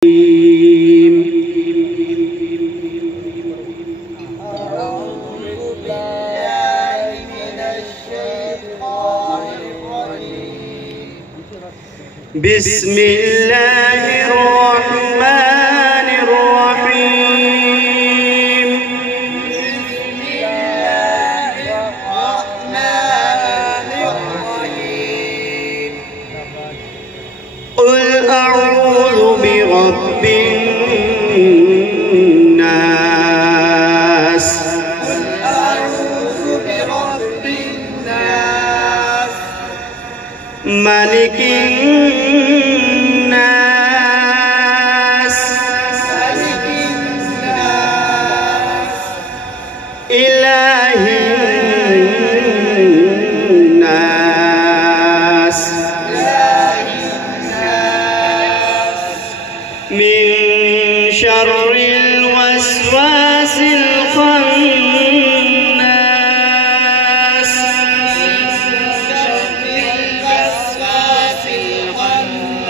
بسم الله الرحمن الرحيم. بسم الله الرحمن الرحيم. قل أعوذ برب الناس. قل أعوذ برب الناس. ملك الناس. ملك الناس. إله الناس. إله الناس. من شر الوسواس الخناس. شر الوسواس الخناس.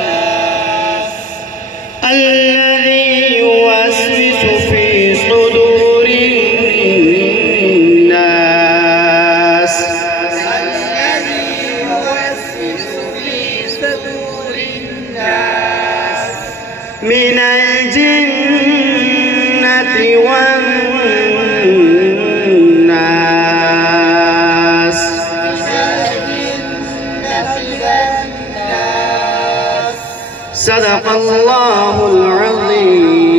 الذي يوسوس في صدور الناس. الذي يوسوس في صدور الناس. من الجنة والناس. صدق الله العظيم.